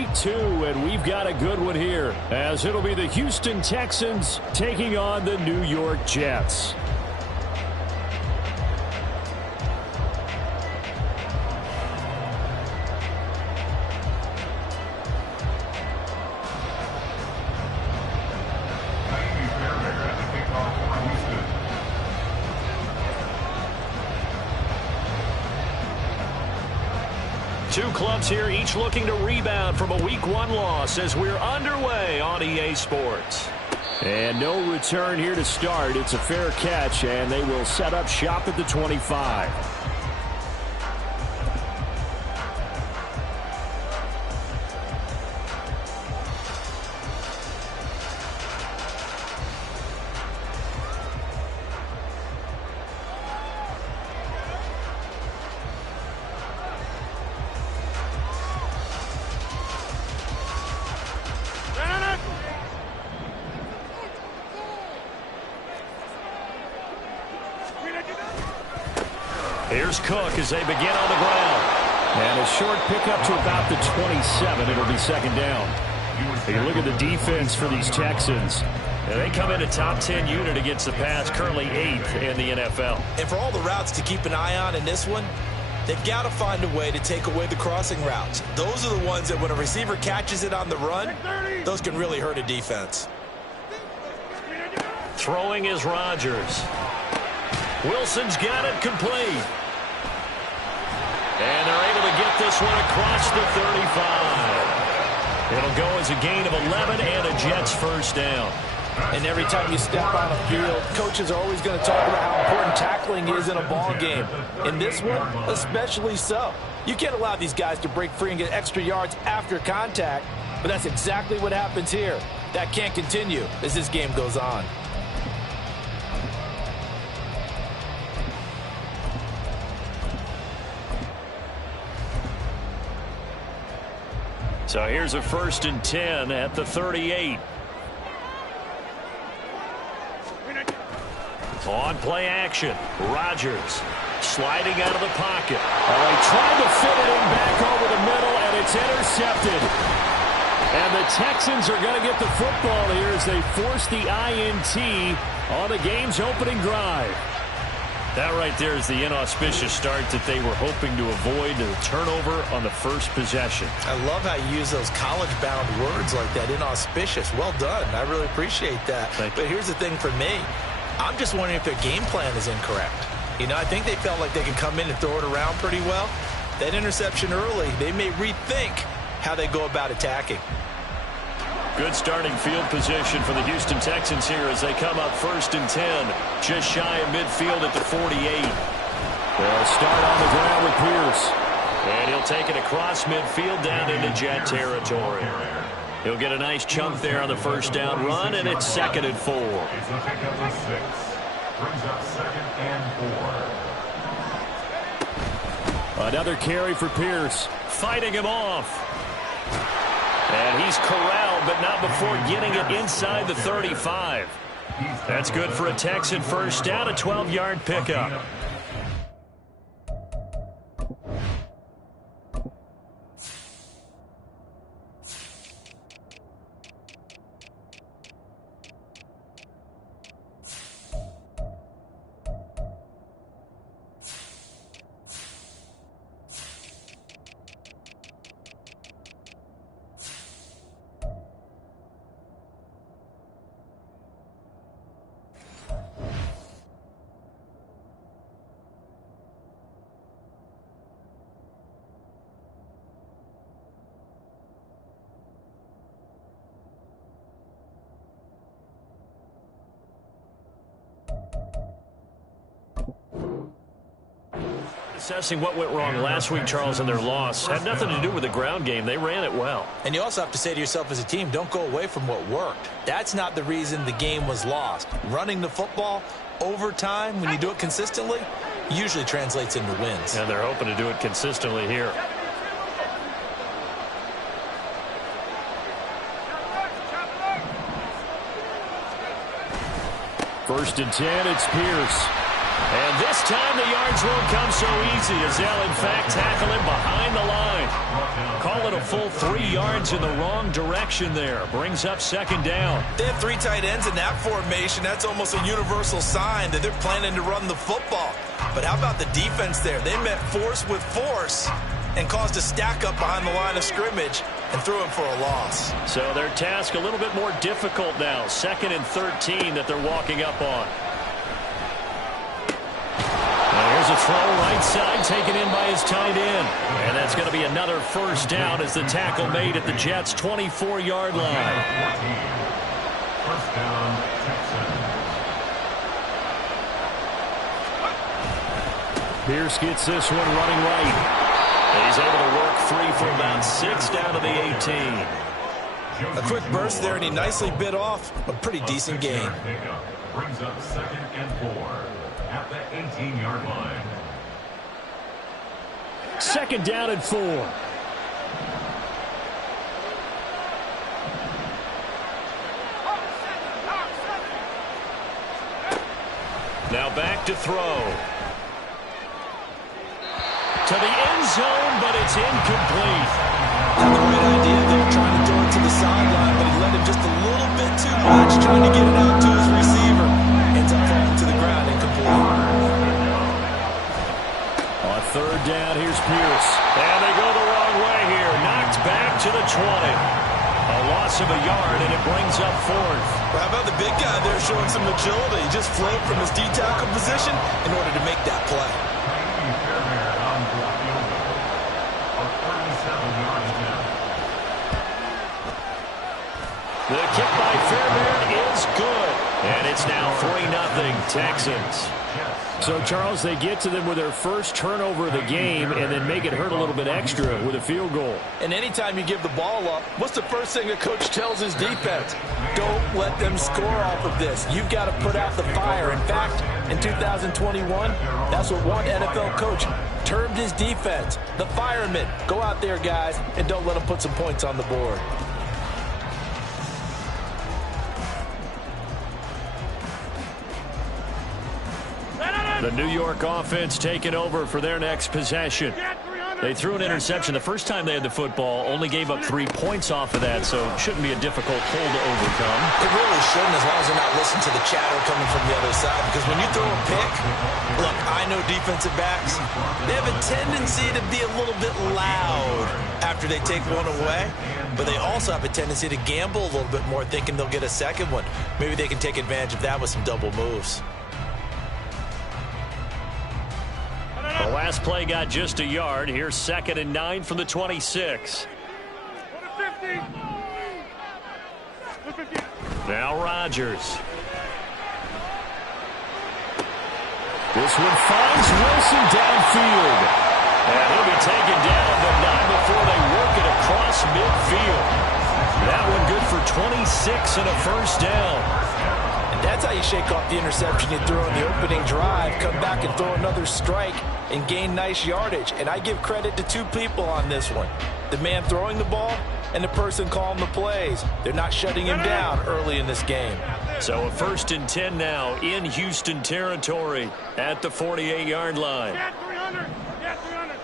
week 2, and we've got a good one here, as it'll be the Houston Texans taking on the New York Jets. Two clubs here, each looking to rebound from a Week 1 loss as we're underway on EA Sports. And no return here to start. It's a fair catch, and they will set up shop at the 25. Here's Cook as they begin on the ground. And a short pickup to about the 27. It'll be second down. You look at the defense for these Texans. And they come in a top 10 unit against the pass, currently 8th in the NFL. And for all the routes to keep an eye on in this one, they've got to find a way to take away the crossing routes. Those are the ones that when a receiver catches it on the run, those can really hurt a defense. Throwing is Rodgers. Wilson's got it complete. And they're able to get this one across the 35. It'll go as a gain of 11 and a Jets first down. And every time you step on a field, coaches are always going to talk about how important tackling is in a ball game. In this one, especially so. You can't allow these guys to break free and get extra yards after contact, but that's exactly what happens here. That can't continue as this game goes on. So here's a 1st and 10 at the 38. On play action, Rodgers sliding out of the pocket. He tried to fit it in back over the middle, and it's intercepted. And the Texans are going to get the football here as they force the INT on the game's opening drive. That right there is the inauspicious start that they were hoping to avoid, the turnover on the first possession. I love how you use those college-bound words like that, inauspicious. Well done. I really appreciate that. But here's the thing for me. I'm just wondering if their game plan is incorrect. You know, I think they felt like they could come in and throw it around pretty well. That interception early, they may rethink how they go about attacking. Good starting field position for the Houston Texans here as they come up 1st and 10, just shy of midfield at the 48. They'll start on the ground with Pierce. And he'll take it across midfield down into Jet territory. He'll get a nice chunk there on the first down run, and it's 2nd and 4. Brings up 2nd and 4. Another carry for Pierce. Fighting him off. And he's corralled, but not before getting it inside the 35. That's good for a Texan first down, a 12-yard pickup. Assessing what went wrong last week, Charles, in their loss had nothing to do with the ground game. They ran it well. And you also have to say to yourself as a team, don't go away from what worked. That's not the reason the game was lost. Running the football over time, when you do it consistently, usually translates into wins. And they're hoping to do it consistently here. First and 10, it's Pierce. And this time the yards won't come so easy as they'll, in fact, tackle him behind the line. Call it a full 3 yards in the wrong direction there. Brings up second down. They have 3 tight ends in that formation. That's almost a universal sign that they're planning to run the football. But how about the defense there? They met force with force and caused a stack up behind the line of scrimmage and threw him for a loss. So their task a little bit more difficult now. 2nd and 13 that they're walking up on. Here's a throw right side, taken in by his tight end. And that's going to be another first down as the tackle made at the Jets' 24-yard line. First down, Texans. Pierce gets this one running right. And he's able to work free for about 6 down to the 18. A quick burst there, and he nicely bit off a pretty decent gain. Brings up 2nd and 4 at the 18-yard line. 2nd down and 4. Now back to throw. To the end zone, but it's incomplete. Had the right idea there, trying to throw it to the sideline, but he let him just a little bit too much, trying to get it out to his receiver. Ends up falling to the ground, incomplete. On 3rd down, here's Pierce. And they go the wrong way here. Knocked back to the 20. A loss of a yard, and it brings up 4th. Well, how about the big guy there showing some agility? He just flowed from his D-tackle position in order to make that play. The kick by Fairbairn is good. And it's now 3-0 Texans. So, Charles, they get to them with their first turnover of the game and then make it hurt a little bit extra with a field goal. And anytime you give the ball up, what's the first thing the coach tells his defense? Don't let them score off of this. You've got to put out the fire. In fact, in 2021, that's what one NFL coach termed his defense. The firemen. Go out there, guys, and don't let them put some points on the board. The New York offense taking over for their next possession. They threw an interception the first time they had the football, only gave up 3 points off of that, so it shouldn't be a difficult hole to overcome. It really shouldn't, as long as they're not listening to the chatter coming from the other side, because when you throw a pick, look, I know defensive backs, they have a tendency to be a little bit loud after they take one away, but they also have a tendency to gamble a little bit more, thinking they'll get a second one. Maybe they can take advantage of that with some double moves. The last play got just a yard. Here's 2nd and 9 from the 26. Now Rodgers. This one finds Wilson downfield. And he'll be taken down, but not before they work it across midfield. That one good for 26 and a first down. That's how you shake off the interception you threw on the opening drive, come back and throw another strike and gain nice yardage. And I give credit to 2 people on this one. The man throwing the ball and the person calling the plays. They're not shutting him down early in this game. So a 1st and 10 now in Houston territory at the 48-yard line. Get 300. Get 300.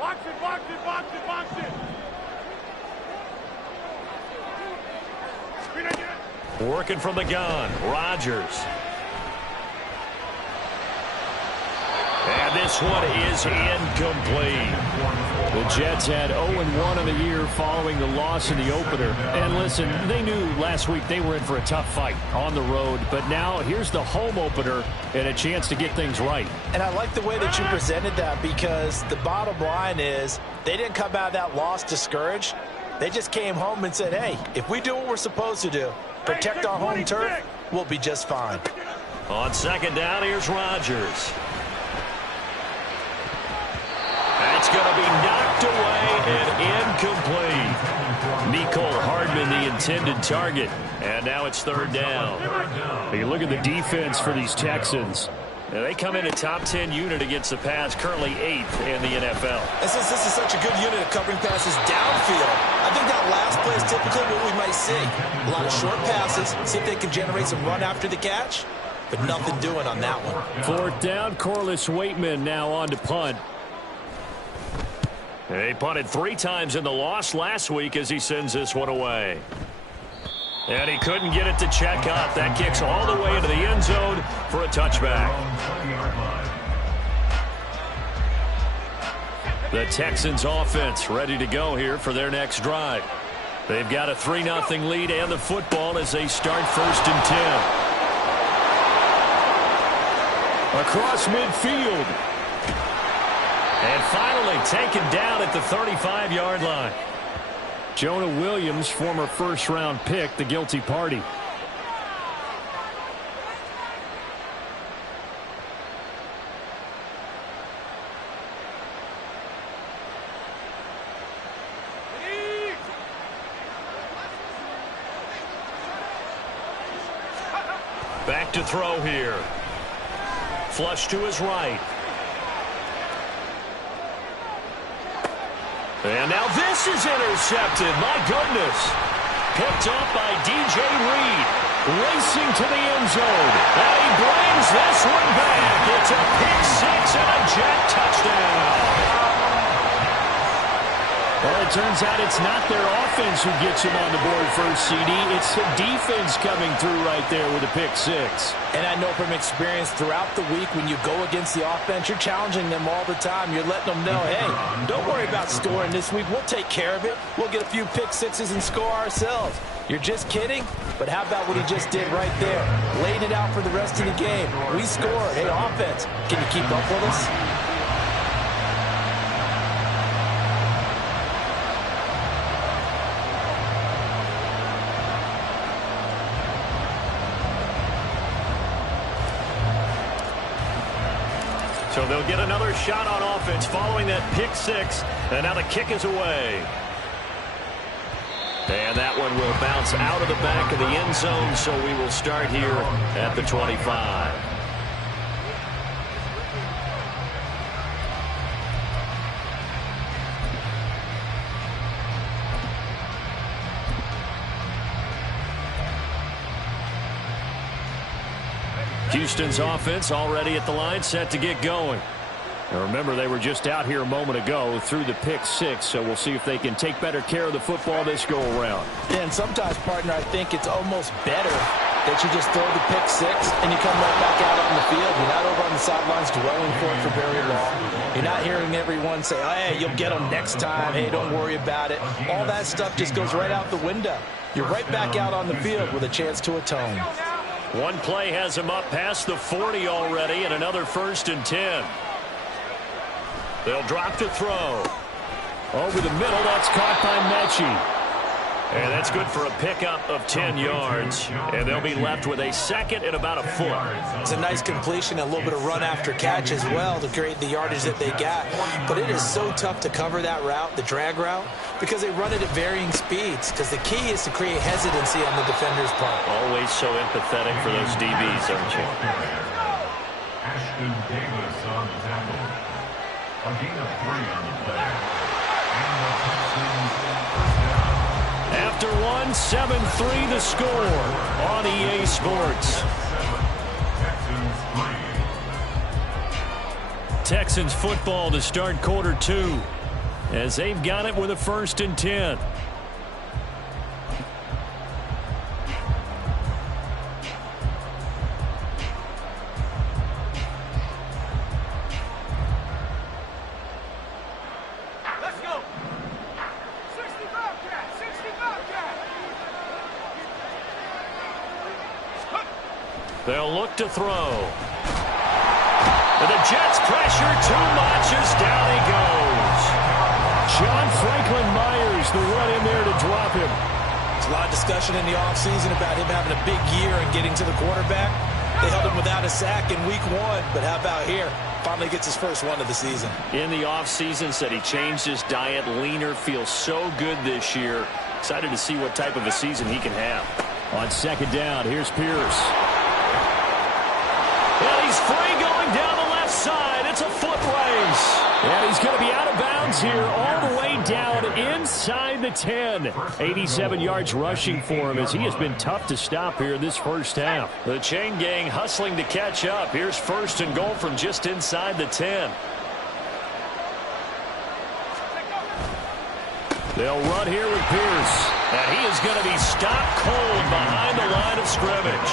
Box it, box it, box it, box it. Working from the gun, Rodgers. And this one is incomplete. The Jets had 0-1 on the year following the loss in the opener. And listen, they knew last week they were in for a tough fight on the road. But now here's the home opener and a chance to get things right. And I like the way that you presented that, because the bottom line is they didn't come out of that loss discouraged. They just came home and said, hey, if we do what we're supposed to do, protect our home turf, we'll be just fine. On 2nd down, here's Rodgers. That's going to be knocked away and incomplete. Mecole Hardman, the intended target. And now it's 3rd down. You look at the defense for these Texans. Now they come in a top 10 unit against the pass, currently 8th in the NFL. And since this is such a good unit of covering passes downfield, I think that last play is typically what we might see. A lot of short passes, see if they can generate some run after the catch, but nothing doing on that one. 4th down, Corliss Waitman now on to punt. He punted 3 times in the loss last week as he sends this one away. And he couldn't get it to check up. That kicks all the way into the end zone for a touchback. The Texans offense ready to go here for their next drive. They've got a 3-0 lead and the football as they start 1st and 10. Across midfield. And finally taken down at the 35-yard line. Jonah Williams, former first-round pick, the guilty party. Back to throw here. Flush to his right. And now this is intercepted. My goodness. Picked up by DJ Reed. Racing to the end zone. And he brings this one back. It's a pick 6 and a jet touchdown. Well, it turns out it's not their offense who gets them on the board first, CD. It's the defense coming through right there with a pick 6. And I know from experience throughout the week when you go against the offense, you're challenging them all the time. You're letting them know, hey, don't worry about scoring this week. We'll take care of it. We'll get a few pick 6s and score ourselves. You're just kidding? But how about what he just did right there? Laid it out for the rest of the game. We scored. Hey, offense, can you keep up with us? So they'll get another shot on offense following that pick 6. And now the kick is away. And that one will bounce out of the back of the end zone. So we will start here at the 25. Houston's offense already at the line, set to get going. Now remember, they were just out here a moment ago through the pick 6, so we'll see if they can take better care of the football this go-around. Yeah, and sometimes, partner, I think it's almost better that you just throw the pick 6 and you come right back out on the field. You're not over on the sidelines dwelling for it for very long. You're not hearing everyone say, oh, hey, you'll get them next time. Hey, don't worry about it. All that stuff just goes right out the window. You're right back out on the field with a chance to atone. One play has him up past the 40 already, and another 1st and 10. They'll drop to throw. Over the middle, that's caught by Mechie. And that's good for a pickup of 10 yards. And they'll be left with a 2nd and about a foot. It's a nice completion, a little bit of run after catch as well to create the yardage that they got. But it is so tough to cover that route, the drag route, because they run it at varying speeds. Because the key is to create hesitancy on the defender's part. Always so empathetic for those DBs, aren't you? Ashton Davis on the tackle. A gain of 3 on the play. And the Texans first down. After 1, 7-3 the score on EA Sports. Texans football to start quarter 2 as they've got it with a 1st and 10. They'll look to throw. And the Jets pressure too much as down he goes. John Franklin Myers, the run in there to drop him. There's a lot of discussion in the offseason about him having a big year and getting to the quarterback. They held him without a sack in week 1, but how about here? Finally gets his first one of the season. In the offseason, said he changed his diet, leaner, feels so good this year. Excited to see what type of a season he can have. On 2nd down, here's Pierce. And he's free going down the left side. It's a foot race. And he's going to be out of bounds here all the way down inside the 10. 87 yards rushing for him as he has been tough to stop here this first half. The chain gang hustling to catch up. Here's 1st and goal from just inside the 10. They'll run here with Pierce. And he is going to be stopped cold behind the line of scrimmage.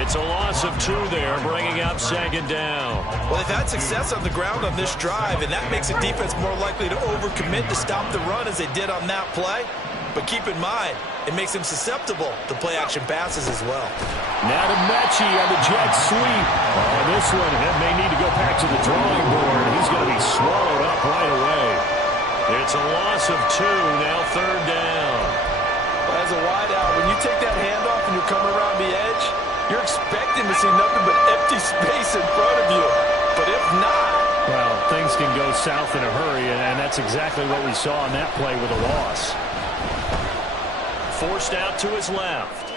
It's a loss of 2 there, bringing up 2nd down. Well, they've had success on the ground on this drive, and that makes a defense more likely to overcommit to stop the run as they did on that play. But keep in mind, it makes them susceptible to play-action passes as well. Now to Mechie on the jet sweep. Oh, this one may need to go back to the drawing board. He's going to be swallowed up right away. It's a loss of 2, now 3rd down. Well, as a wideout, when you take that handoff and you're coming around the edge, you're expecting to see nothing but empty space in front of you. But if not... Well, things can go south in a hurry, and that's exactly what we saw on that play with a loss. Forced out to his left.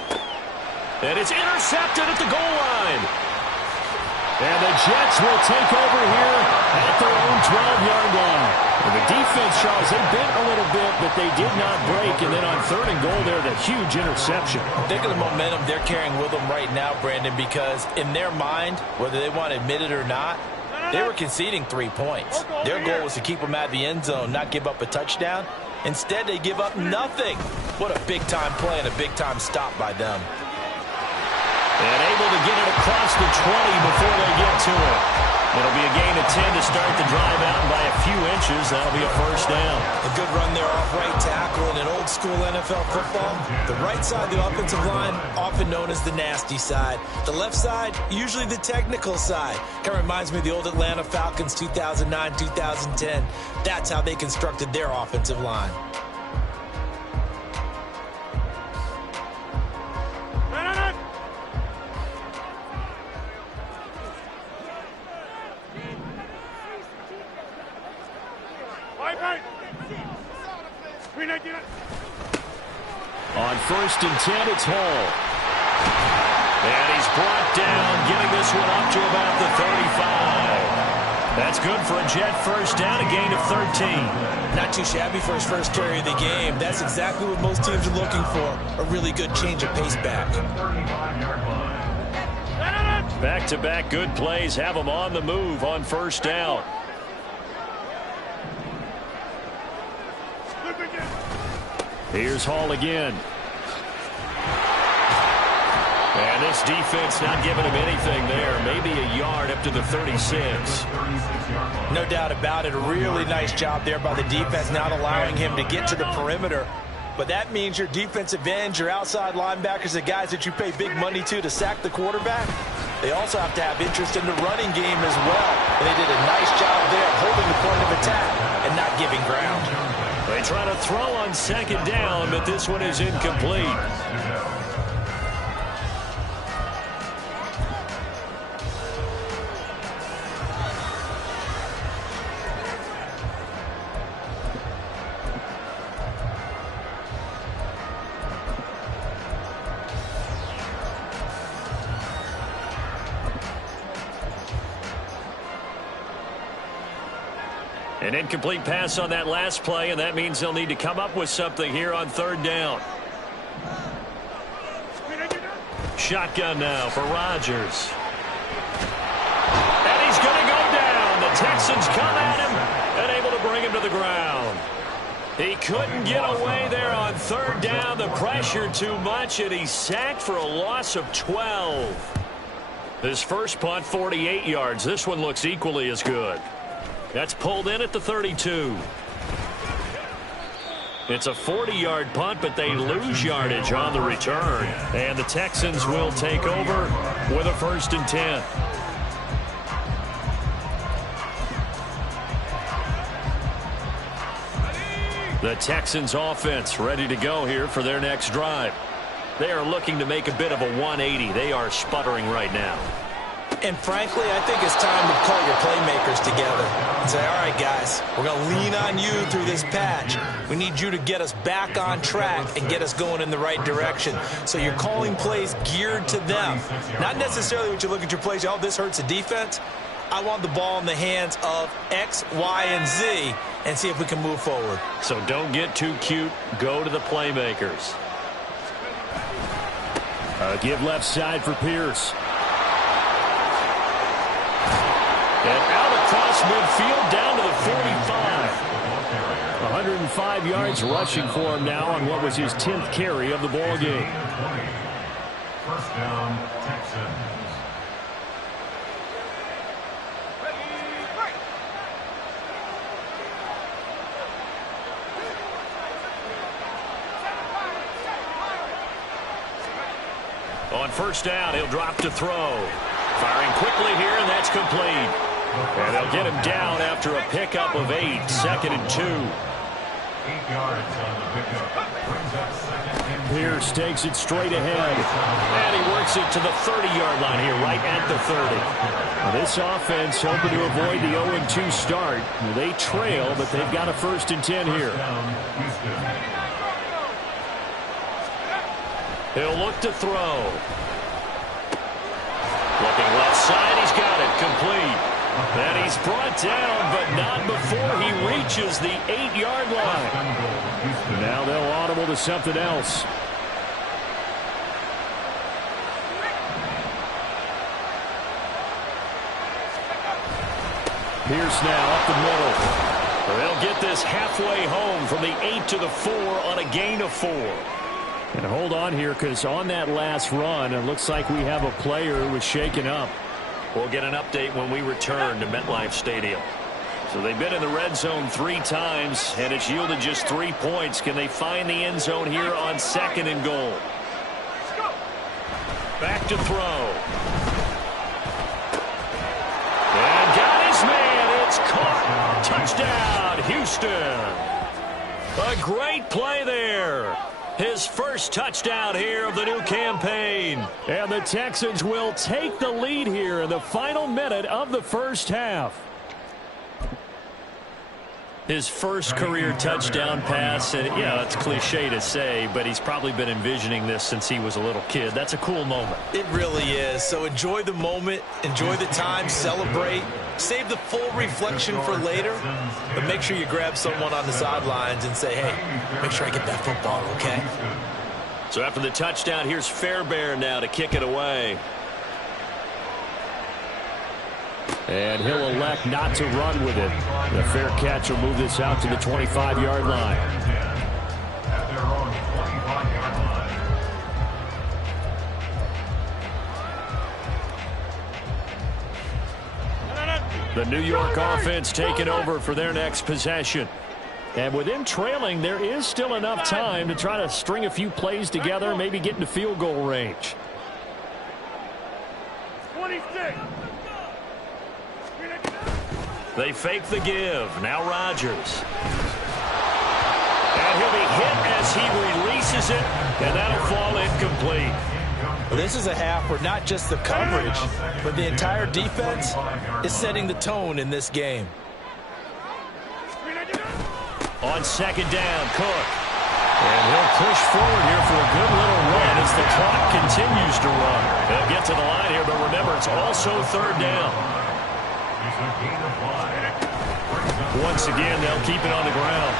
And it's intercepted at the goal line. And the Jets will take over here at their own 12-yard line. And the defense, Charles, they bent a little bit, but they did not break. And then on 3rd and goal there, the huge interception. Think of the momentum they're carrying with them right now, Brandon, because in their mind, whether they want to admit it or not, they were conceding 3 points. Their goal was to keep them out of the end zone, not give up a touchdown. Instead, they give up nothing. What a big-time play and a big-time stop by them. And able to get it across the 20 before they get to it. It'll be a gain of 10 to start the drive out, and by a few inches, that'll be a 1st down. A good run there off right tackle in an old-school NFL football. The right side of the offensive line, often known as the nasty side. The left side, usually the technical side. Kind of reminds me of the old Atlanta Falcons 2009, 2010. That's how they constructed their offensive line. On 1st and 10, it's Hall. And he's brought down, getting this one up to about the 35. That's good for a Jet 1st down, a gain of 13. Not too shabby for his first carry of the game. That's exactly what most teams are looking for, a really good change of pace back. Back-to-back good plays have them on the move on 1st down. Here's Hall again. And this defense not giving him anything there. Maybe a yard up to the 36. No doubt about it. A really nice job there by the defense, not allowing him to get to the perimeter. But that means your defensive ends, your outside linebackers, the guys that you pay big money to sack the quarterback, they also have to have interest in the running game as well. And they did a nice job there holding the point of attack and not giving ground. They try to throw on 2nd down, but this one is incomplete. An incomplete pass on that last play, and that means they'll need to come up with something here on 3rd down. Shotgun now for Rodgers. And he's going to go down. The Texans come at him and able to bring him to the ground. He couldn't get away there on 3rd down. The pressure too much, and he's sacked for a loss of 12. His first punt, 48 yards. This one looks equally as good. That's pulled in at the 32. It's a 40-yard punt, but they lose yardage on the return. And the Texans will take over with a 1st and 10. The Texans offense ready to go here for their next drive. They are looking to make a bit of a 180. They are sputtering right now. And frankly, I think it's time to call your playmakers together and say, all right, guys, we're going to lean on you through this patch. We need you to get us back on track and get us going in the right direction. So you're calling plays geared to them. Not necessarily what you look at your plays, oh, this hurts the defense. I want the ball in the hands of X, Y, and Z and see if we can move forward. So don't get too cute. Go to the playmakers. Give left side for Pierce. And out across midfield down to the 45. 105 yards rushing for him now on what was his 10th carry of the ball game. First down, Texans. On first down, he'll drop to throw. Firing quickly here, and that's complete. And they'll get him down after a pickup of 8, 2nd and 2. 8 yards on the pickup. Brings up 2nd and 2. Pierce takes it straight ahead. And he works it to the 30-yard line here, right at the 30. Now this offense hoping to avoid the 0-2 start. They trail, but they've got a 1st and 10 here. He'll look to throw. Looking left side, he's got it, complete. And he's brought down, but not before he reaches the 8-yard line. Now they'll audible to something else. Pierce now up the middle. They'll get this halfway home from the 8 to the 4 on a gain of 4. And hold on here, because on that last run, it looks like we have a player who was shaken up. We'll get an update when we return to MetLife Stadium. So they've been in the red zone 3 times, and it's yielded just 3 points. Can they find the end zone here on 2nd and goal? Back to throw. And got his man. It's caught. Touchdown, Houston. A great play there. His first touchdown here of the new campaign. And the Texans will take the lead here in the final minute of the first half. His first career touchdown pass, and yeah, it's cliche to say, but he's probably been envisioning this since he was a little kid. That's a cool moment. It really is. So enjoy the moment, enjoy the time, celebrate, save the full reflection for later, but make sure you grab someone on the sidelines and say, hey, make sure I get that football, okay? So after the touchdown, here's Fairbairn now to kick it away. And he'll elect not to run with it. The fair catch will move this out to the 25-yard line. At their own 25-yard line. The New York offense taking over for their next possession. And with them trailing, there is still enough time to try to string a few plays together, maybe get into field goal range. 26. They fake the give. Now Rodgers. And he'll be hit as he releases it, and that'll fall incomplete. Well, this is a half where not just the coverage, but the entire defense is setting the tone in this game. On 2nd down, Cook. And he'll push forward here for a good little run as the clock continues to run. They'll get to the line here, but remember, it's also 3rd down. Once again, they'll keep it on the ground.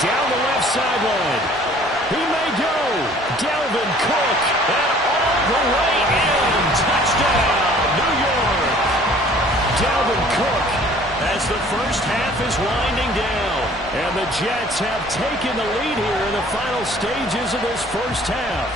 Down the left sideline. He may go. Dalvin Cook. And all the way in. Touchdown, New York. Dalvin Cook. As the first half is winding down. And the Jets have taken the lead here in the final stages of this first half.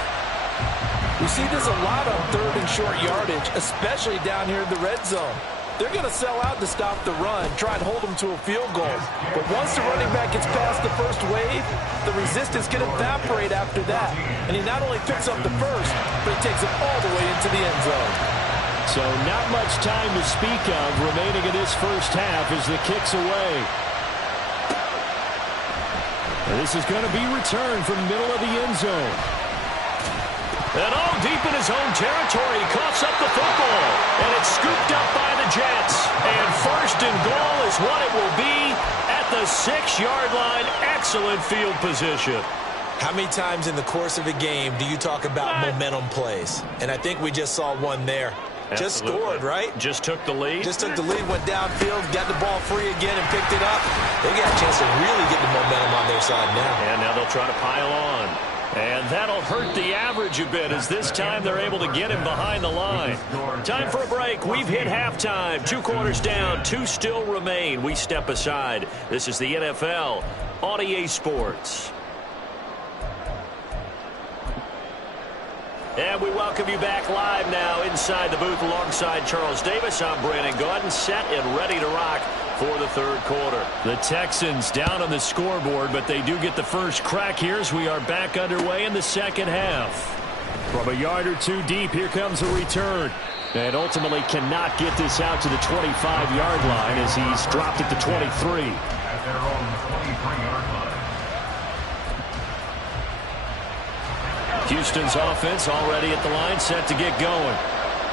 We see this a lot on 3rd and short yardage, especially down here in the red zone. They're going to sell out to stop the run, try and hold them to a field goal. But once the running back gets past the first wave, the resistance can evaporate after that. And he not only picks up the first, but he takes it all the way into the end zone. So not much time to speak of remaining in this first half as the kick's away. And this is going to be returned from the middle of the end zone. And deep in his own territory, he coughs up the football. And it's scooped up by the Jets. And 1st and goal is what it will be at the 6-yard line. Excellent field position. How many times in the course of a game do you talk about momentum plays? And I think we just saw one there. Absolutely. Just scored, right? Just took the lead. Just took the lead, went downfield, got the ball free again and picked it up. They got a chance to really get the momentum on their side now. And now they'll try to pile on. And that'll hurt the average a bit as this time they're able to get him behind the line. Time for a break. We've hit halftime. 2 quarters down. 2 still remain. We step aside. This is the NFL on EA Sports. And we welcome you back live now inside the booth alongside Charles Davis. I'm Brandon Gaudin, set and ready to rock for the third quarter. The Texans down on the scoreboard, but they do get the first crack here as we are back underway in the second half. From a yard or 2 deep, here comes a return. And ultimately cannot get this out to the 25-yard line as he's dropped it to 23. At their own 23-yard line. Houston's offense already at the line, set to get going.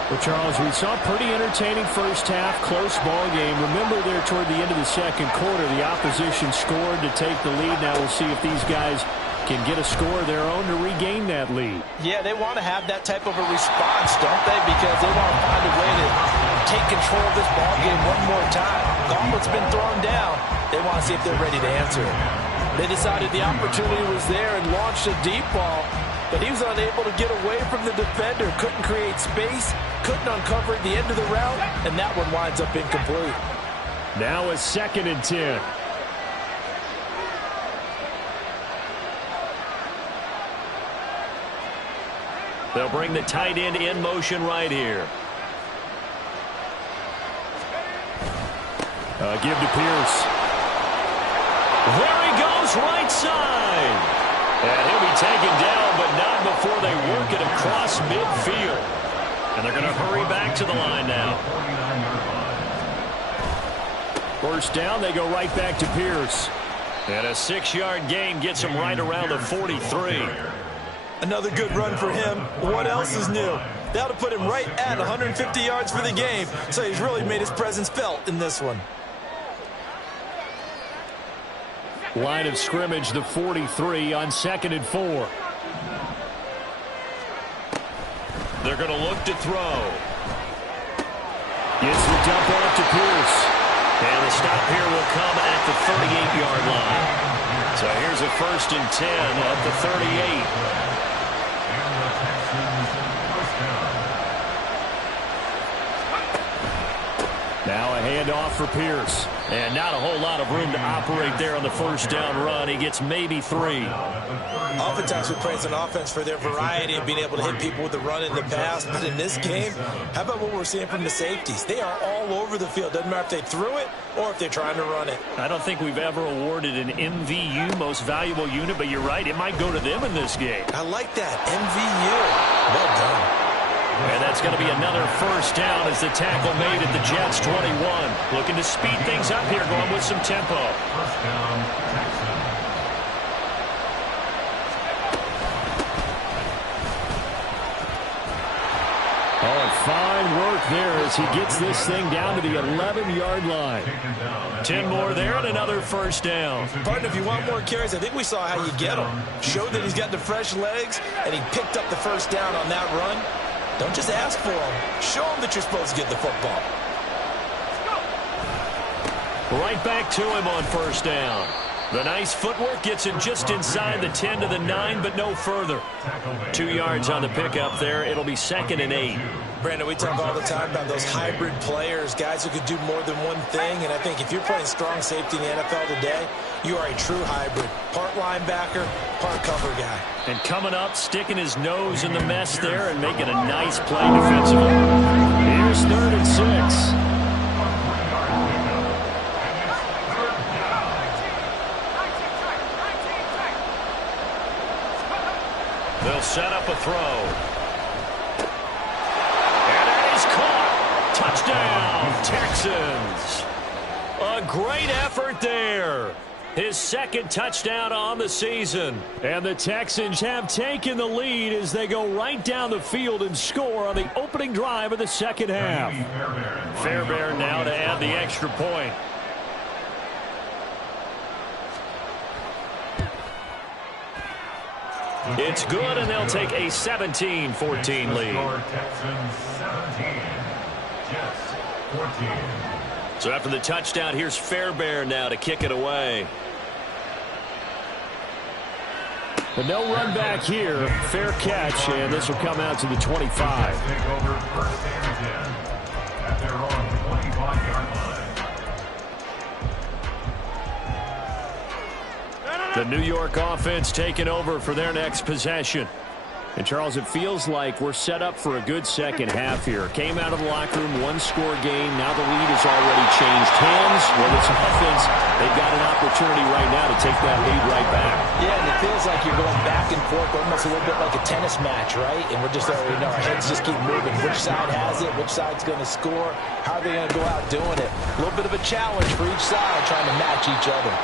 Well, Charles, we saw a pretty entertaining first half, close ball game. Remember there toward the end of the second quarter, the opposition scored to take the lead. Now we'll see if these guys can get a score of their own to regain that lead. Yeah, they want to have that type of a response, don't they? Because they want to find a way to take control of this ball game one more time. Gauntlet's been thrown down. They want to see if they're ready to answer it. They decided the opportunity was there and launched a deep ball. But he was unable to get away from the defender, couldn't create space, couldn't uncover at the end of the route, and that one winds up incomplete. Now a 2nd and 10. They'll bring the tight end in motion right here. Give to Pierce. There he goes, right side. And he'll be taken down, but not before they work it across midfield. And they're going to hurry back to the line now. First down, they go right back to Pierce. And a 6-yard gain gets him right around the 43. Another good run for him. What else is new? That'll put him right at 150 yards for the game. So he's really made his presence felt in this one. Line of scrimmage, the 43 on 2nd and 4. They're going to look to throw. Gets the dump off to Pierce. And the stop here will come at the 38-yard line. So here's a 1st and 10 at the 38. Now a handoff for Pierce. And not a whole lot of room to operate there on the first down run. He gets maybe 3. Oftentimes we praise an offense for their variety of being able to hit people with the run in the pass. But in this game, how about what we're seeing from the safeties? They are all over the field. Doesn't matter if they threw it or if they're trying to run it. I don't think we've ever awarded an MVU, most valuable unit, but you're right. It might go to them in this game. I like that. MVU. Well done. And that's going to be another first down as the tackle made at the Jets' 21. Looking to speed things up here, going with some tempo. First down, Texans. Oh, fine work there as he gets this thing down to the 11-yard line. 10 more there and another first down. Partner, if you want more carries, I think we saw how you get him. Showed that he's got the fresh legs, and he picked up the first down on that run. Don't just ask for him. Show him that you're supposed to get the football. Right back to him on first down. The nice footwork gets him just inside the 10 to the 9, but no further. 2 yards on the pickup there. It'll be 2nd and 8. Brandon, we talk all the time about those hybrid players, guys who could do more than one thing. And I think if you're playing strong safety in the NFL today, you are a true hybrid. Part linebacker, part cover guy. And coming up, sticking his nose in the mess there and making a nice play defensively. Here's 3rd and 6. They'll set up a throw. And that is caught. Touchdown, Texans. A great effort there. His 2nd touchdown on the season. And the Texans have taken the lead as they go right down the field and score on the opening drive of the second half. Fairbairn now to add the extra point. It's good, and they'll take a 17-14 lead. Texans 17, Jets 14. So after the touchdown, here's Fairbairn now to kick it away. But no run back here. Fair catch, and this will come out to the 25. Take over first and 10 at their own 25-yard line. The New York offense taking over for their next possession. And, Charles, it feels like we're set up for a good second half here. Came out of the locker room, one-score game. Now the lead has already changed hands. Well, this offense, they've got an opportunity right now to take that lead right back. Yeah, and it feels like you're going back and forth, almost a little bit like a tennis match, right? And we're just already know our heads just keep moving. Which side has it? Which side's going to score? How are they going to go out doing it? A little bit of a challenge for each side, trying to match each other.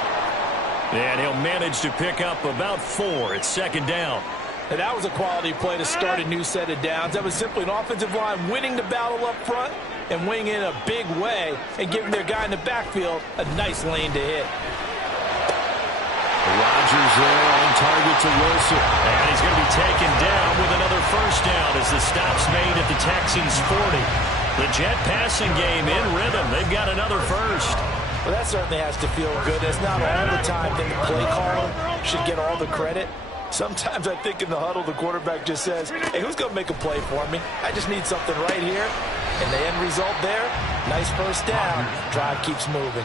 And he'll manage to pick up about 4. It's second down. And that was a quality play to start a new set of downs. That was simply an offensive line winning the battle up front and winning in a big way and giving their guy in the backfield a nice lane to hit. Rodgers there on target to Wilson. And he's going to be taken down with another first down as the stop's made at the Texans' 40. The Jet passing game in rhythm. They've got another first. Well, that certainly has to feel good. It's not all the time that the play caller should get all the credit. Sometimes I think in the huddle, the quarterback just says, hey, who's going to make a play for me? I just need something right here. And the end result there, nice first down. Drive keeps moving.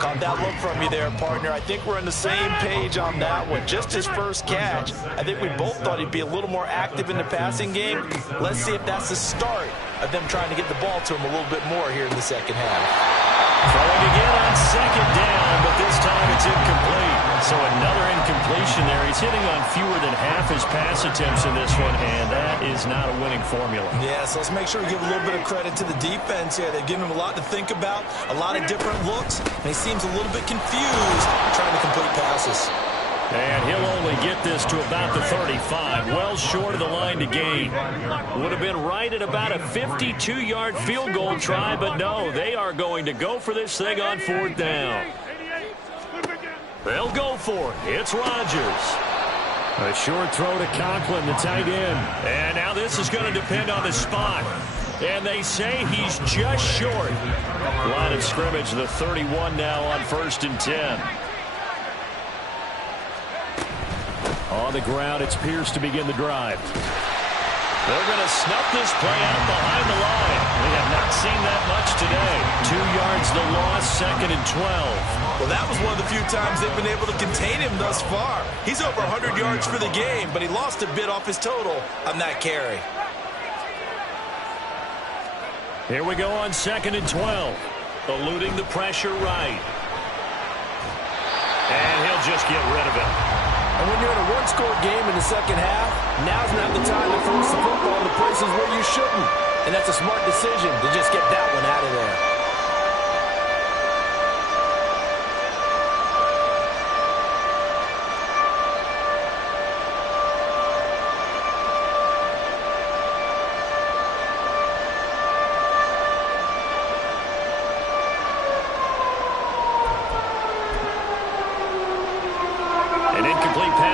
Caught that look from you there, partner. I think we're on the same page on that one. Just his first catch. I think we both thought he'd be a little more active in the passing game. Let's see if that's the start of them trying to get the ball to him a little bit more here in the second half. Throwing again on second down, but this time it's incomplete. So another incompletion there. He's hitting on fewer than half his pass attempts in this one, and that is not a winning formula. Yeah, so let's make sure we give a little bit of credit to the defense here. They've given him a lot to think about, a lot of different looks, and he seems a little bit confused trying to complete passes. And he'll only get this to about the 35, well short of the line to gain. Would have been right at about a 52-yard field goal try, but no, they are going to go for this thing on fourth down. They'll go for it. It's Rodgers. A short throw to Conklin, the tight end. And now this is going to depend on the spot. And they say he's just short. Line of scrimmage, the 31 now on 1st and 10. On the ground, it's Pierce to begin the drive. They're going to snuff this play out behind the line. We have not seen that much today. 2 yards the loss, 2nd and 12. Well, that was one of the few times they've been able to contain him thus far. He's over 100 yards for the game, but he lost a bit off his total on that carry. Here we go on 2nd and 12. Eluding the pressure right. And he'll just get rid of it. And when you're in a one-score game in the second half, now's not the time to force the football in the places where you shouldn't. And that's a smart decision to just get that one out of there.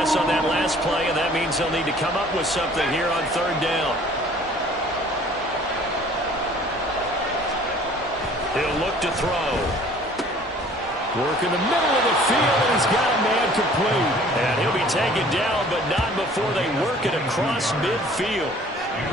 On that last play, and that means they'll need to come up with something here on 3rd down. He'll look to throw. Work in the middle of the field, and he's got a man complete. And he'll be taken down, but not before they work it across midfield.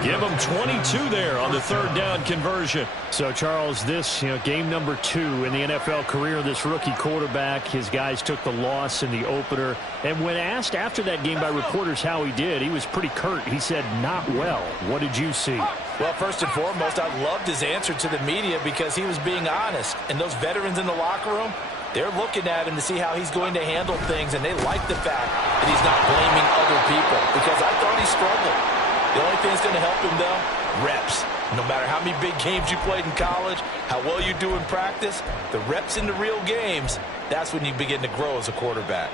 Give him 22 there on the 3rd down conversion. So, Charles, this, game number 2 in the NFL career of this rookie quarterback. His guys took the loss in the opener. And when asked after that game by reporters how he did, he was pretty curt. He said, not well. What did you see? Well, first and foremost, I loved his answer to the media because he was being honest. And those veterans in the locker room, they're looking at him to see how he's going to handle things. And they like the fact that he's not blaming other people because I thought he struggled. The only thing that's going to help him, though, reps. No matter how many big games you played in college, how well you do in practice, the reps in the real games, that's when you begin to grow as a quarterback.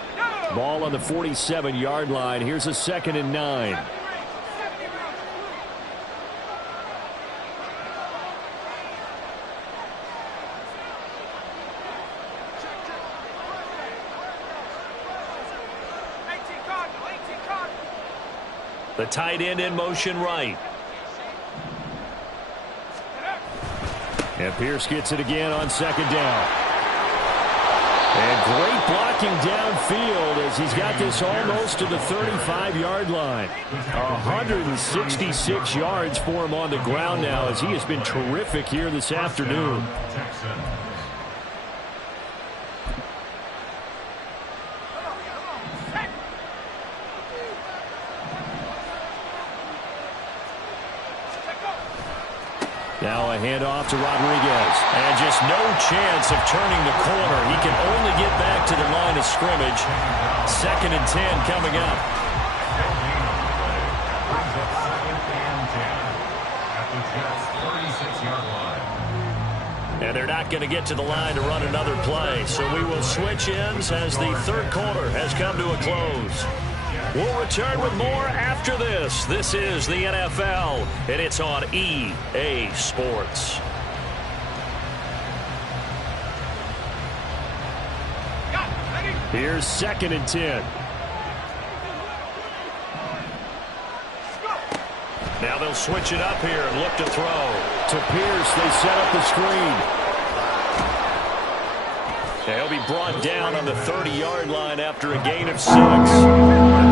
Ball on the 47-yard line. Here's a 2nd and 9. The tight end in motion right. And Pierce gets it again on 2nd down. And great blocking downfield as he's got this almost to the 35-yard line. 166 yards for him on the ground now as he has been terrific here this afternoon. Now a handoff to Rodriguez. And just no chance of turning the corner. He can only get back to the line of scrimmage. 2nd and 10 coming up. And they're not going to get to the line to run another play. So we will switch ends as the 3rd quarter has come to a close. We'll return with more after this. This is the NFL, and it's on EA Sports. Here's 2nd and 10. Now they'll switch it up here and look to throw. To Pierce, they set up the screen. He'll be brought down on the 30-yard line after a gain of 6. The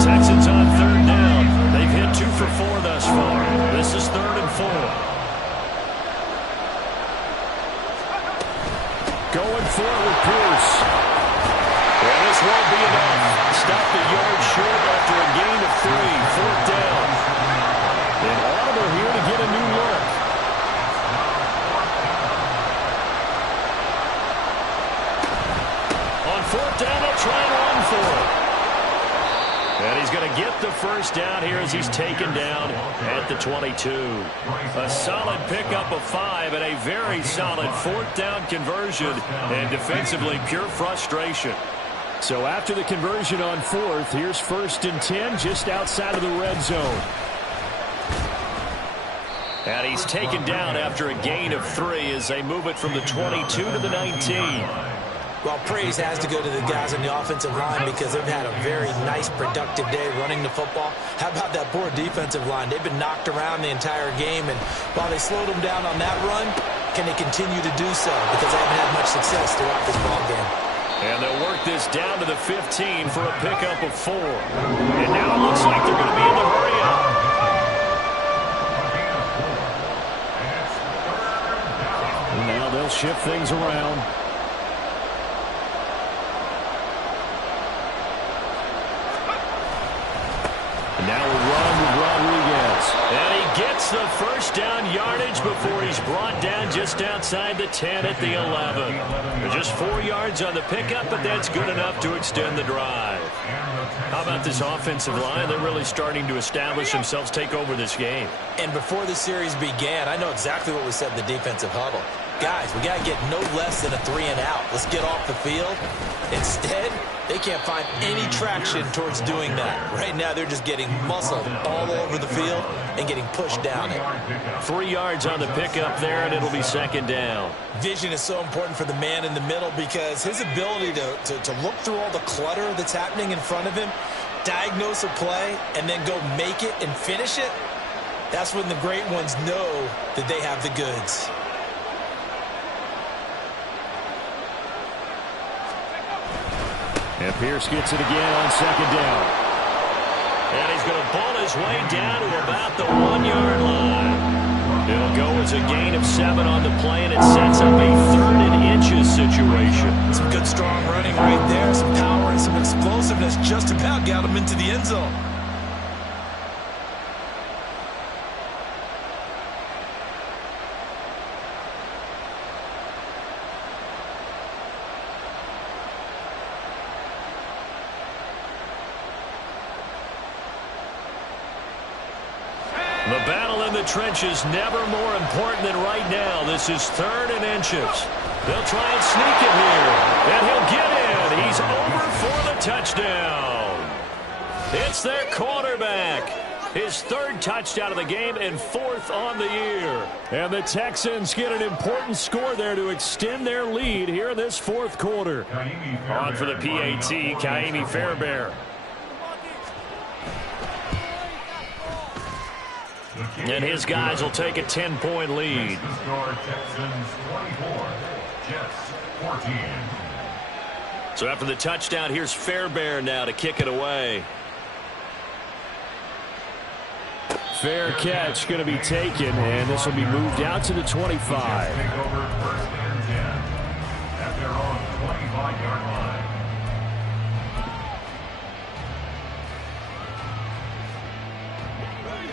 Texans on 3rd down. They've hit 2 for 4 thus far. This is 3rd and 4. Going for it with Pierce. And this won't be enough. Stopped a yard short after a gain of 3. 4th down. And Audible here to get a new look. On 4th down, they'll try and run for it. And he's going to get the 1st down here as he's taken down at the 22. A solid pickup of 5 and a very solid 4th down conversion. And defensively, pure frustration. So after the conversion on 4th, here's 1st and 10 just outside of the red zone. And he's taken down after a gain of 3 as they move it from the 22 to the 19. Well, praise has to go to the guys on the offensive line because they've had a very nice, productive day running the football. How about that poor defensive line? They've been knocked around the entire game, and while they slowed them down on that run, can they continue to do so? Because they haven't had much success throughout this ball game. And they'll work this down to the 15 for a pickup of 4. And now it looks like they're going to be in the hurry-up. Now they'll shift things around. Now a run with Rodriguez. And he gets the 1st down yardage before he's brought down just outside the 10 at the 11. Just 4 yards on the pickup, but that's good enough to extend the drive. How about this offensive line? They're really starting to establish themselves, take over this game. And before the series began, I know exactly what was said in the defensive huddle. Guys, we got to get no less than a 3 and out. Let's get off the field. Instead, they can't find any traction towards doing that. Right now, they're just getting muscled all over the field and getting pushed down it. 3 yards on the pickup there, and it'll be 2nd down. Vision is so important for the man in the middle because his ability to look through all the clutter that's happening in front of him, diagnose a play, and then go make it and finish it, that's when the great ones know that they have the goods. And Pierce gets it again on 2nd down. And he's going to ball his way down to about the 1-yard line. It'll go as a gain of 7 on the play, and it sets up a 3rd and inches situation. Some good strong running right there, some power and some explosiveness just about got him into the end zone. The battle in the trenches never more important than right now. This is 3rd and inches. They'll try and sneak it here. And he'll get in. He's over for the touchdown. It's their quarterback. His 3rd touchdown of the game and 4th on the year. And the Texans get an important score there to extend their lead here in this 4th quarter. On for the PAT, Kaimi Fairbairn. And his guys will take a 10-point lead. Texans 24, Jets 14. So after the touchdown, here's Fairbairn now to kick it away. Fair catch going to be taken, and this will be moved out to the 25. Take over first and 10 at their own 25-yard line.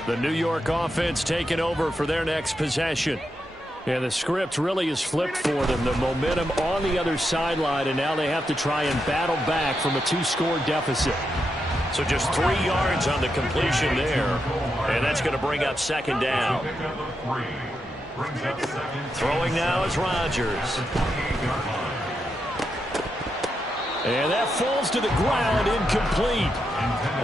The New York offense taking over for their next possession. And the script really is flipped for them. The momentum on the other sideline, and now they have to try and battle back from a 2-score deficit. So just 3 yards on the completion there. And that's going to bring up second down. Throwing now is Rodgers. And that falls to the ground, incomplete.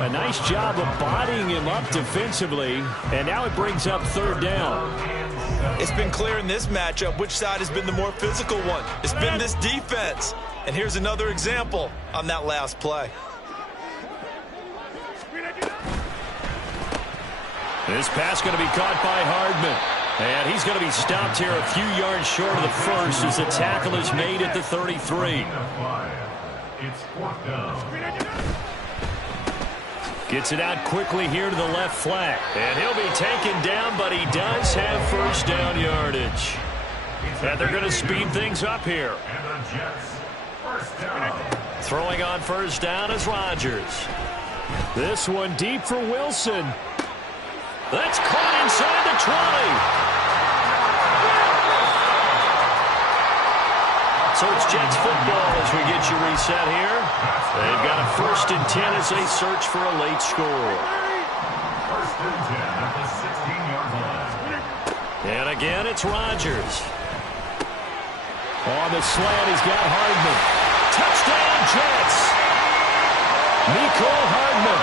A nice job of bodying him up defensively. And now it brings up third down. It's been clear in this matchup which side has been the more physical one. It's been this defense. And here's another example on that last play. This pass going to be caught by Hardman. And he's going to be stopped here a few yards short of the first as the tackle is made at the 33. It's fourth down. Gets it out quickly here to the left flat. And he'll be taken down, but he does have first down yardage. And they're going to speed things up here. And the Jets, first down. Throwing on first down is Rodgers. This one deep for Wilson. That's caught inside the 20. So it's Jets football as we get you reset here. They've got a first and 10 as they search for a late score. First and 10 at the 16-yard line. And again, it's Rodgers. On the slant, he's got Hardman. Touchdown, Jets. Mecole Hardman.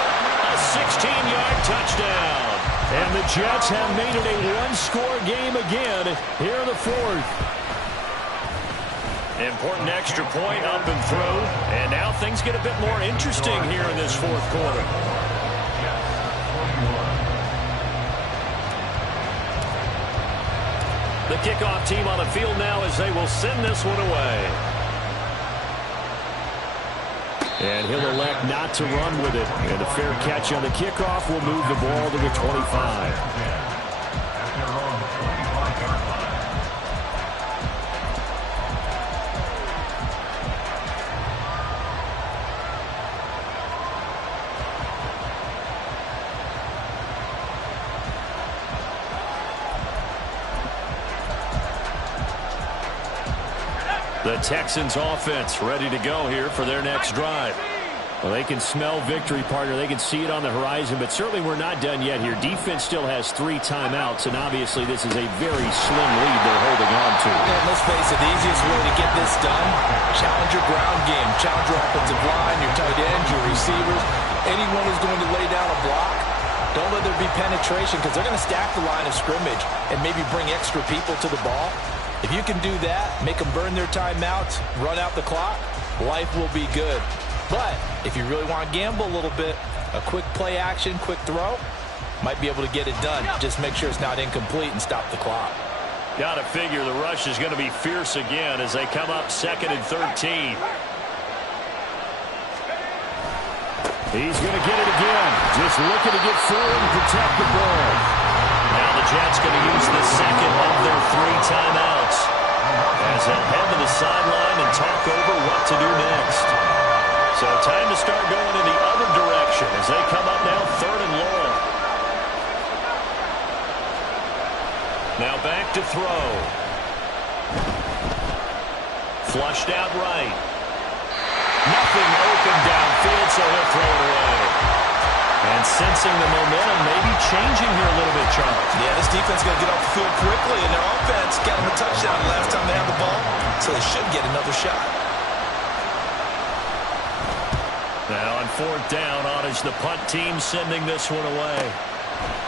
A 16-yard touchdown. And the Jets have made it a one-score game again here in the fourth. Important extra point up and through. And now things get a bit more interesting here in this fourth quarter. The kickoff team on the field now as they will send this one away. And he'll elect not to run with it. And a fair catch on the kickoff will move the ball to the 25. The Texans offense ready to go here for their next drive. Well, they can smell victory, partner. They can see it on the horizon, but certainly we're not done yet here. Defense still has 3 timeouts, and obviously this is a very slim lead they're holding on to. And let's face it, the easiest way to get this done, challenge your ground game, challenge your offensive line, your tight ends, your receivers, anyone who's going to lay down a block. Don't let there be penetration because they're going to stack the line of scrimmage and maybe bring extra people to the ball. If you can do that, make them burn their timeouts, run out the clock, life will be good. But if you really want to gamble a little bit, a quick play action, quick throw, might be able to get it done. Just make sure it's not incomplete and stop the clock. Got to figure the rush is going to be fierce again as they come up 2nd and 13. He's going to get it again. Just looking to get forward and protect the ball. Now the Jets going to use the second of their 3 timeouts as they'll head to the sideline and talk over what to do next. So time to start going in the other direction as they come up now 3rd and long. Now back to throw. Flushed out right. Nothing open downfield, so he'll throw it away. And sensing the momentum maybe changing here a little bit, Charles. Yeah, this defense is going to get off the field quickly, and their offense got them a touchdown last time they had the ball, so they should get another shot. Now on 4th down, on is the punt team sending this one away.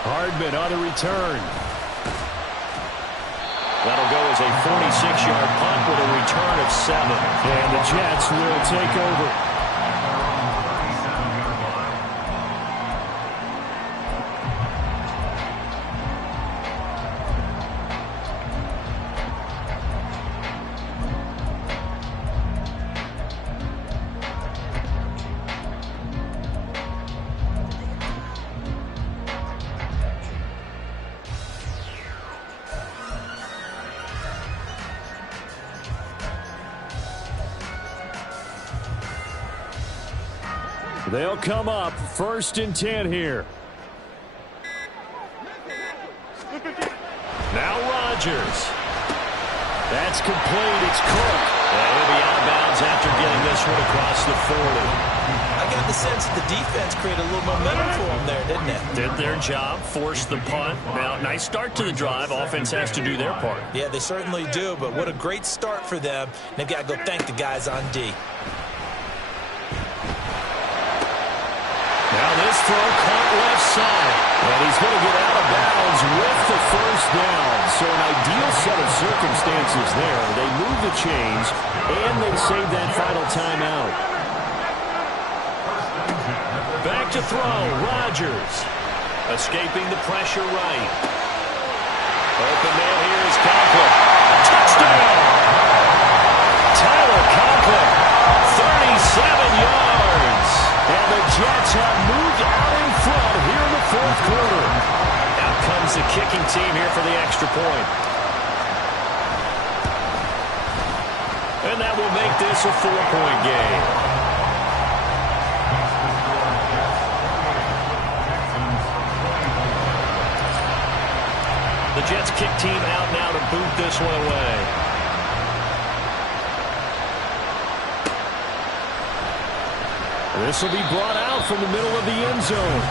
Hardman on the return. That'll go as a 46-yard punt with a return of 7. And the Jets will take over. They'll come up 1st and 10 here. Now Rodgers. That's complete. It's Cook. And he'll be out of bounds after getting this one across the 40. I got the sense that the defense created a little momentum for them there, didn't it? Did their job, forced the punt. Now, nice start to the drive. Offense has to do their part. Yeah, they certainly do, but what a great start for them. They've got to go thank the guys on D. Now this throw caught left side. And he's going to get out of bounds with the 1st down. So an ideal set of circumstances there. They move the chains, and they save that final timeout. Back to throw, Rodgers. Escaping the pressure right. Open man here is Conklin. Touchdown! Tyler Conklin, 37 yards. And the Jets have moved out in front here in the 4th quarter. Out comes the kicking team here for the extra point. And that will make this a 4-point game. The Jets kick team out now to boot this one away. This will be brought out from the middle of the end zone.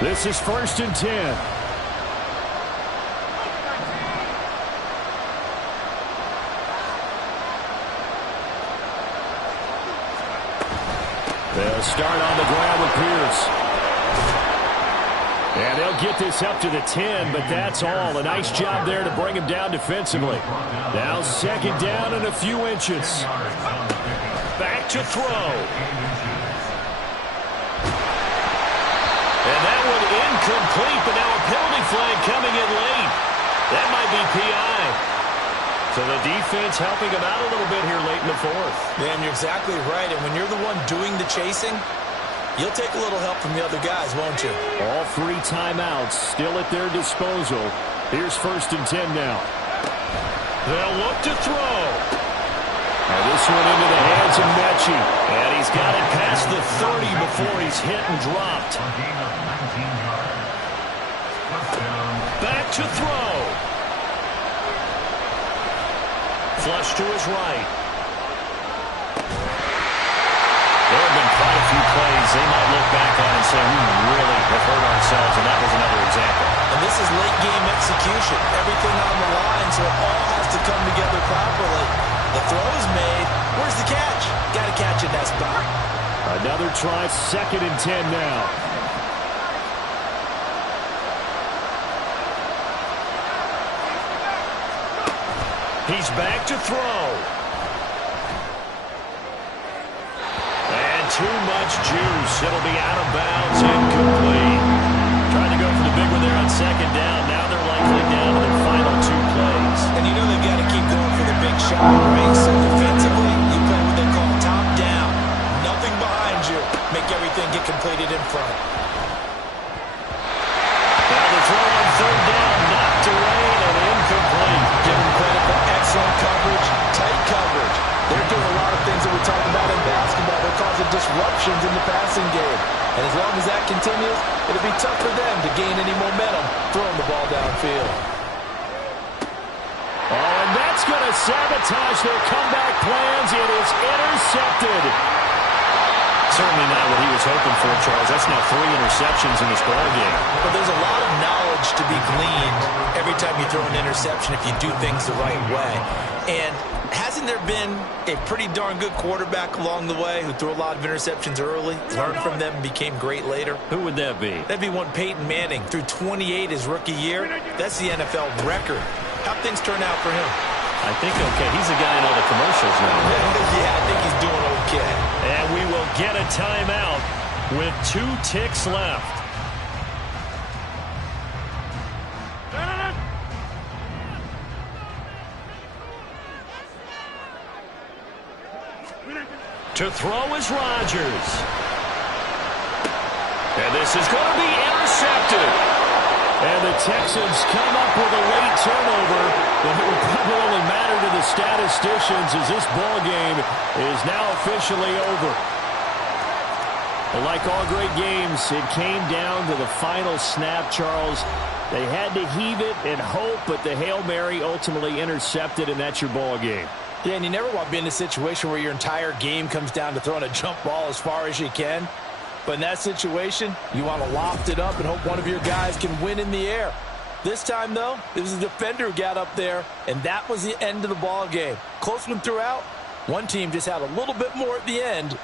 This is 1st and 10. They'll start on the ground with Pierce. And they'll get this up to the 10, but that's all. A nice job there to bring him down defensively. Now 2nd down and a few inches. Back to throw. And that one incomplete, but now a penalty flag coming in late. That might be PI. So the defense helping him out a little bit here late in the 4th. Man, you're exactly right. And when you're the one doing the chasing, you'll take a little help from the other guys, won't you? All 3 timeouts still at their disposal. Here's 1st and 10 now. They'll look to throw. Now this one into the hands of Mechie. And he's got it past the 30 before he's hit and dropped. Back to throw. Flush to his right. There have been quite a few plays they might look back on and say, we really have hurt ourselves, and that was another example. And this is late-game execution. Everything on the line, so it all has to come together properly. The throw is made. Where's the catch? Got to catch in that spot. Another try, 2nd and 10 now. He's back to throw. And too much juice. It'll be out of bounds, incomplete. Trying to go for the big one there on 2nd down. Now they're likely down to their final 2 plays. And you know they've got to keep going for the big shot, right? So defensively, you play what they call top down. Nothing behind you. Make everything get completed in front. Now the throw on 3rd down, knocked away and incomplete. Give them credit for excellent coverage, tight coverage. They're doing a lot of things that we talk about in basketball. They're causing disruptions in the passing game. And as long as that continues, it'll be tough for them to gain any momentum throwing the ball downfield. Oh, and that's going to sabotage their comeback plans. It is intercepted. Certainly not what he was hoping for, Charles. That's now 3 interceptions in this ballgame. But there's a lot of knowledge to be gleaned every time you throw an interception if you do things the right way. And hasn't there been a pretty darn good quarterback along the way who threw a lot of interceptions early, learned from them, and became great later? Who would that be? That'd be one Peyton Manning. Threw 28 his rookie year. That's the NFL record. How'd things turn out for him? I think okay. He's the guy in all the commercials now. Yeah, I think he's doing okay. And we will get a timeout with 2 ticks left. To throw is Rodgers. And this is going to be intercepted. And the Texans come up with a late turnover, but it will probably only matter to the statisticians as this ball game is now officially over. But like all great games, it came down to the final snap, Charles. They had to heave it and hope, but the Hail Mary ultimately intercepted, and that's your ball game. Yeah, and you never want to be in a situation where your entire game comes down to throwing a jump ball as far as you can. But in that situation, you want to loft it up and hope one of your guys can win in the air. This time, though, it was a defender who got up there, and that was the end of the ball game. Close one throughout. One team just had a little bit more at the end.